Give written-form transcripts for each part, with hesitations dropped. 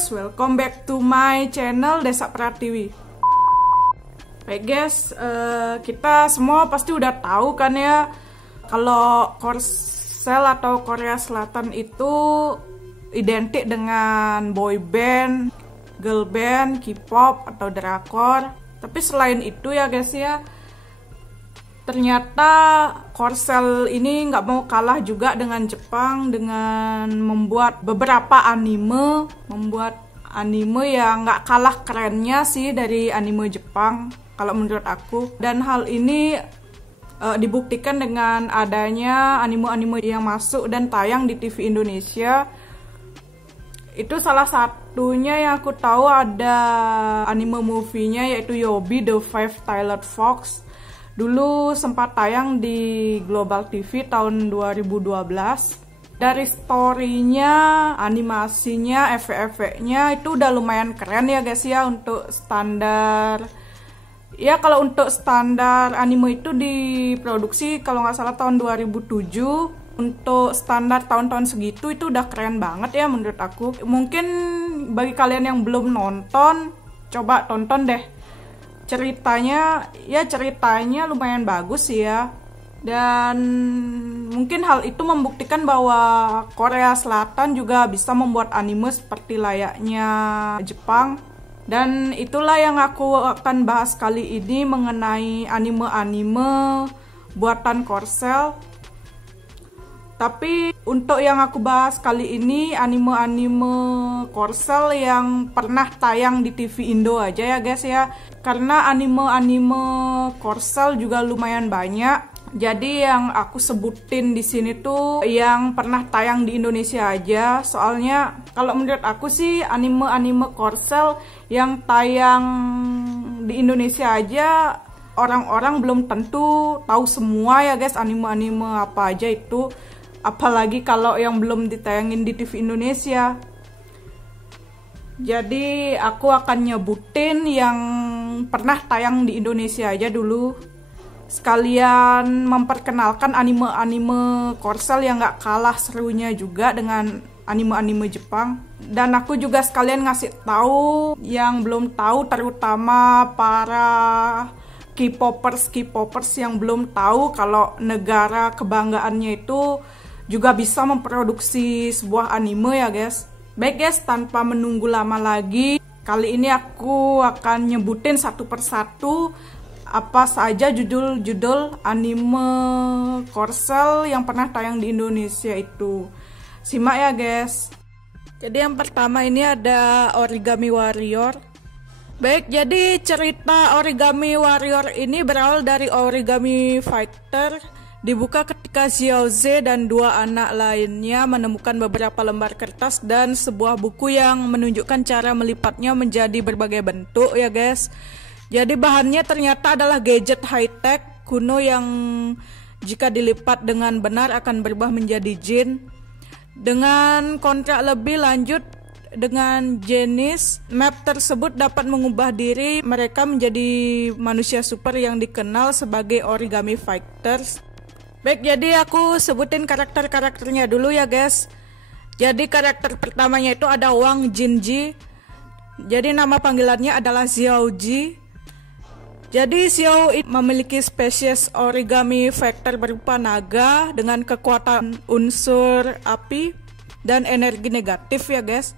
guys, welcome back to my channel Desa Pratiwi. Baik guys, kita semua pasti udah tahu kan ya, kalau Korsel atau Korea Selatan itu identik dengan boy band, girl band, K-pop atau drakor. Tapi selain itu ya guys ya, ternyata Korsel ini nggak mau kalah juga dengan Jepang dengan membuat beberapa anime, yang nggak kalah kerennya sih dari anime Jepang kalau menurut aku. Dan hal ini dibuktikan dengan adanya anime-anime yang masuk dan tayang di TV Indonesia. Itu salah satunya yang aku tahu ada anime movie-nya yaitu Yobi The Five-Tailed Fox. Dulu sempat tayang di Global TV tahun 2012. Dari story-nya, animasinya, efek-efeknya itu udah lumayan keren ya guys ya untuk standar. Ya kalau untuk standar anime itu diproduksi kalau nggak salah tahun 2007. Untuk standar tahun-tahun segitu itu udah keren banget ya menurut aku. Mungkin bagi kalian yang belum nonton, coba tonton deh. Ceritanya lumayan bagus sih ya. Dan mungkin hal itu membuktikan bahwa Korea Selatan juga bisa membuat anime seperti layaknya Jepang. Dan itulah yang aku akan bahas kali ini mengenai anime-anime buatan Korsel. Tapi untuk yang aku bahas kali ini anime-anime Korsel yang pernah tayang di TV Indo aja ya guys ya. Karena anime-anime Korsel juga lumayan banyak. Jadi yang aku sebutin di sini tuh yang pernah tayang di Indonesia aja. Soalnya kalau menurut aku sih anime-anime Korsel yang tayang di Indonesia aja orang-orang belum tentu tahu semua ya guys anime-anime apa aja itu. Apalagi kalau yang belum ditayangin di TV Indonesia. Jadi aku akan nyebutin yang pernah tayang di Indonesia aja dulu. Sekalian memperkenalkan anime-anime Korsel yang gak kalah serunya juga dengan anime-anime Jepang. Dan aku juga sekalian ngasih tahu yang belum tahu, terutama para K-popers yang belum tahu kalau negara kebanggaannya itu juga bisa memproduksi sebuah anime ya guys. Baik guys, tanpa menunggu lama lagi, kali ini aku akan nyebutin satu persatu apa saja judul-judul anime Korsel yang pernah tayang di Indonesia itu. Simak ya guys. Jadi yang pertama ini ada Origami Warrior. Baik, jadi cerita Origami Warrior ini berawal dari Origami Fighter. Dibuka ketika Xiaoze dan dua anak lainnya menemukan beberapa lembar kertas dan sebuah buku yang menunjukkan cara melipatnya menjadi berbagai bentuk ya guys. Jadi bahannya ternyata adalah gadget high-tech kuno yang jika dilipat dengan benar akan berubah menjadi jin. Dengan kontrak lebih lanjut dengan jenis map tersebut dapat mengubah diri mereka menjadi manusia super yang dikenal sebagai Origami Fighters. Baik, jadi aku sebutin karakter-karakternya dulu ya guys. Jadi karakter pertamanya itu ada Wang Jinji. Jadi nama panggilannya adalah Xiaoji. Jadi Xiao memiliki spesies origami factor berupa naga dengan kekuatan unsur api dan energi negatif ya guys.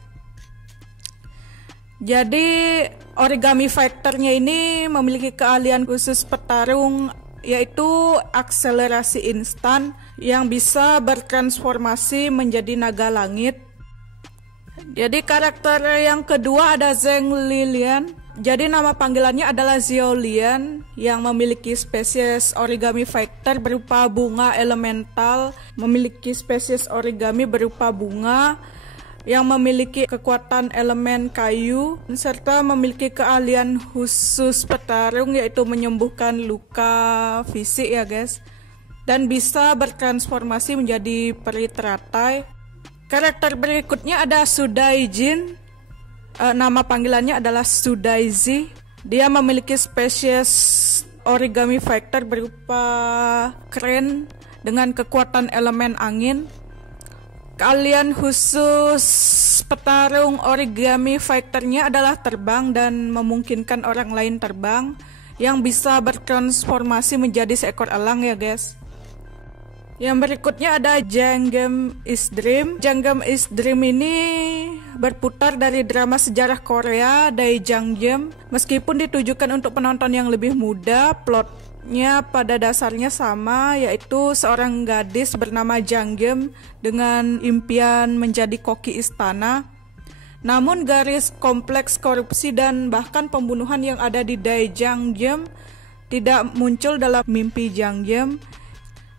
Jadi origami factornya ini memiliki keahlian khusus petarung yaitu akselerasi instan yang bisa bertransformasi menjadi naga langit. Jadi karakter yang kedua ada Zheng Lilian. Jadi nama panggilannya adalah Xiao Lian yang memiliki spesies origami fighter berupa bunga elemental, memiliki spesies origami berupa bunga yang memiliki kekuatan elemen kayu serta memiliki keahlian khusus petarung yaitu menyembuhkan luka fisik ya guys, dan bisa bertransformasi menjadi peri teratai. Karakter berikutnya ada Sudaijin. Nama panggilannya adalah Sudaizi. Dia memiliki spesies origami fighter berupa crane dengan kekuatan elemen angin. Keahlian khusus petarung origami fighternya adalah terbang dan memungkinkan orang lain terbang yang bisa bertransformasi menjadi seekor elang ya guys. Yang berikutnya ada Gangnam is Dream. Gangnam is Dream ini berputar dari drama sejarah Korea Daejangjam. Meskipun ditujukan untuk penonton yang lebih muda, plotnya pada dasarnya sama, yaitu seorang gadis bernama Gangnam dengan impian menjadi koki istana. Namun garis kompleks korupsi dan bahkan pembunuhan yang ada di Daejangjam tidak muncul dalam mimpi Gangnam.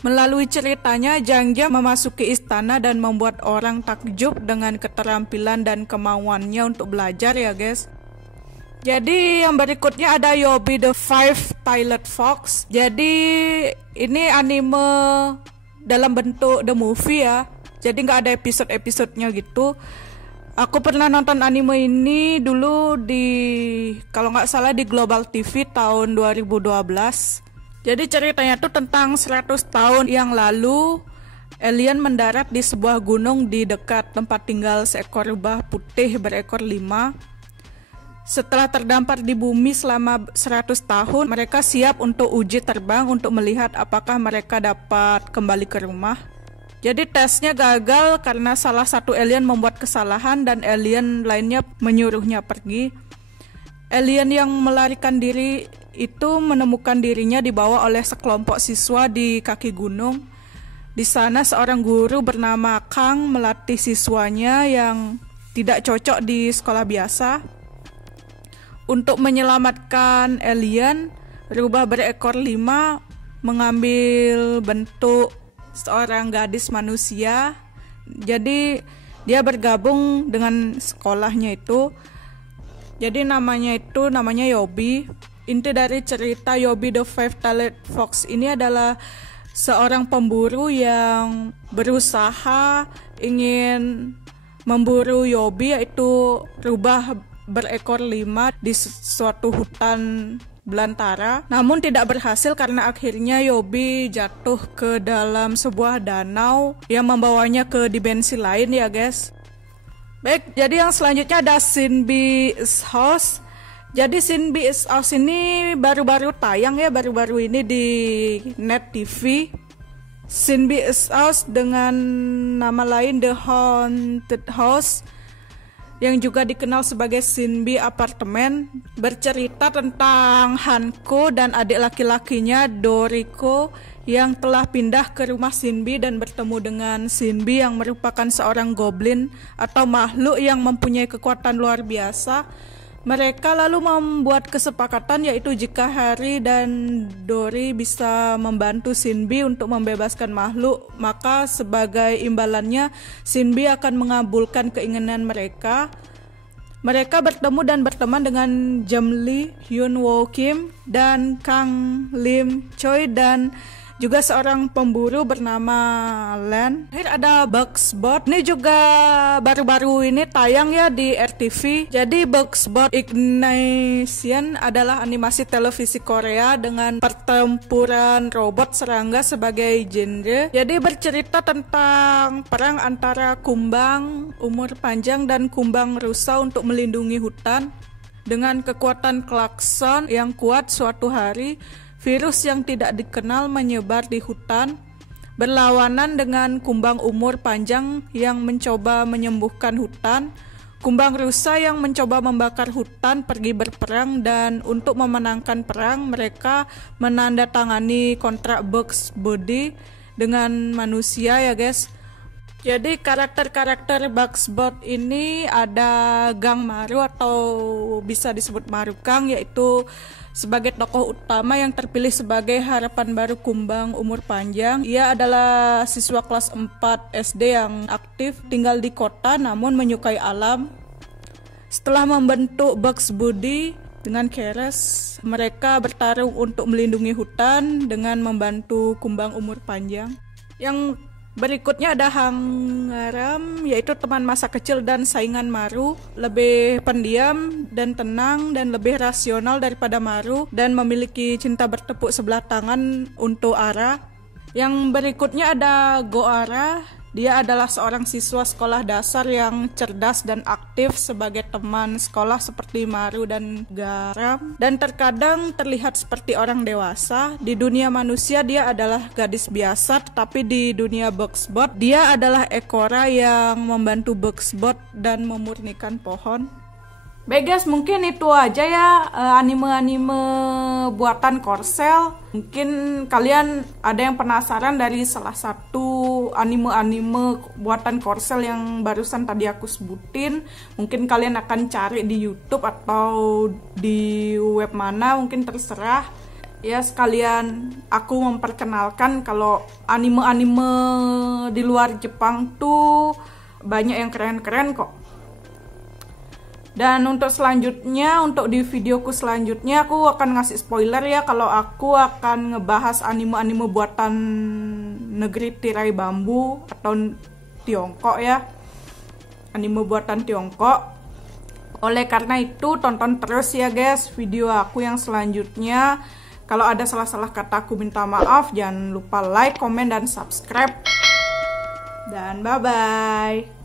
Melalui ceritanya, Gangnam memasuki istana dan membuat orang takjub dengan keterampilan dan kemauannya untuk belajar ya guys. Jadi yang berikutnya ada Yobi the Five-Tailed Fox. Jadi ini anime dalam bentuk the movie ya. Jadi nggak ada episode-episodenya gitu. Aku pernah nonton anime ini dulu kalau nggak salah di Global TV tahun 2012. Jadi ceritanya tuh tentang 100 tahun yang lalu alien mendarat di sebuah gunung di dekat tempat tinggal seekor rubah putih berekor 5. Setelah terdampar di bumi selama 100 tahun, mereka siap untuk uji terbang untuk melihat apakah mereka dapat kembali ke rumah. Jadi tesnya gagal karena salah satu alien membuat kesalahan dan alien lainnya menyuruhnya pergi. Alien yang melarikan diri itu menemukan dirinya dibawa oleh sekelompok siswa di kaki gunung. Di sana seorang guru bernama Kang melatih siswanya yang tidak cocok di sekolah biasa. Untuk menyelamatkan alien, rubah berekor 5 mengambil bentuk seorang gadis manusia. Jadi dia bergabung dengan sekolahnya itu. Jadi namanya Yobi. Inti dari cerita Yobi the Five-Tailed Fox ini adalah seorang pemburu yang berusaha ingin memburu Yobi, yaitu rubah berekor 5 di suatu hutan belantara. Namun tidak berhasil karena akhirnya Yobi jatuh ke dalam sebuah danau yang membawanya ke dimensi lain ya guys. Baik, jadi yang selanjutnya ada Shinbi's House. Jadi Shinbi's House ini baru-baru tayang ya, baru-baru ini di Net TV. Shinbi's House dengan nama lain The Haunted House yang juga dikenal sebagai Shinbi Apartment, bercerita tentang Hanko dan adik laki-lakinya Doriko yang telah pindah ke rumah Shinbi dan bertemu dengan Shinbi yang merupakan seorang goblin atau makhluk yang mempunyai kekuatan luar biasa. Mereka lalu membuat kesepakatan, yaitu jika Hari dan Dori bisa membantu Shinbi untuk membebaskan makhluk, maka sebagai imbalannya Shinbi akan mengabulkan keinginan mereka. Mereka bertemu dan berteman dengan Jamli, Hyun Woo Kim, dan Kang Lim Choi dan juga seorang pemburu bernama Len. Akhir ada Bugs Bot. Ini juga baru-baru ini tayang ya di RTV. Jadi Bugs Bot Ignition adalah animasi televisi Korea dengan pertempuran robot serangga sebagai genre. Jadi bercerita tentang perang antara kumbang umur panjang dan kumbang rusa untuk melindungi hutan. Dengan kekuatan klakson yang kuat, suatu hari virus yang tidak dikenal menyebar di hutan, berlawanan dengan kumbang umur panjang yang mencoba menyembuhkan hutan. Kumbang rusa yang mencoba membakar hutan pergi berperang, dan untuk memenangkan perang mereka menandatangani kontrak Bugs Buddy dengan manusia ya guys. Jadi karakter-karakter Bugs Bot ini ada Gang Maru atau bisa disebut Marukang, yaitu sebagai tokoh utama yang terpilih sebagai harapan baru kumbang umur panjang. Ia adalah siswa kelas 4 SD yang aktif, tinggal di kota namun menyukai alam. Setelah membentuk Bugs Buddy dengan Keres, mereka bertarung untuk melindungi hutan dengan membantu kumbang umur panjang. Yang berikutnya ada Hangaram, yaitu teman masa kecil dan saingan Maru, lebih pendiam dan tenang dan lebih rasional daripada Maru dan memiliki cinta bertepuk sebelah tangan untuk Ara. Yang berikutnya ada Goara. Dia adalah seorang siswa sekolah dasar yang cerdas dan aktif sebagai teman sekolah seperti Maru dan Garam, dan terkadang terlihat seperti orang dewasa. Di dunia manusia dia adalah gadis biasa, tetapi di dunia Bugsbot dia adalah Ekora yang membantu Bugsbot dan memurnikan pohon. Baik guys, mungkin itu aja ya anime-anime buatan Korsel. Mungkin kalian ada yang penasaran dari salah satu anime-anime buatan Korsel yang barusan tadi aku sebutin. Mungkin kalian akan cari di YouTube atau di web mana, mungkin terserah. Ya, sekalian aku memperkenalkan kalau anime-anime di luar Jepang tuh banyak yang keren-keren kok. Dan untuk selanjutnya, untuk di videoku selanjutnya aku akan ngasih spoiler ya, kalau aku akan ngebahas anime-anime buatan negeri tirai bambu atau Tiongkok ya, anime buatan Tiongkok. Oleh karena itu tonton terus ya guys video aku yang selanjutnya. Kalau ada salah-salah kata aku minta maaf, jangan lupa like, komen, dan subscribe. Dan bye-bye.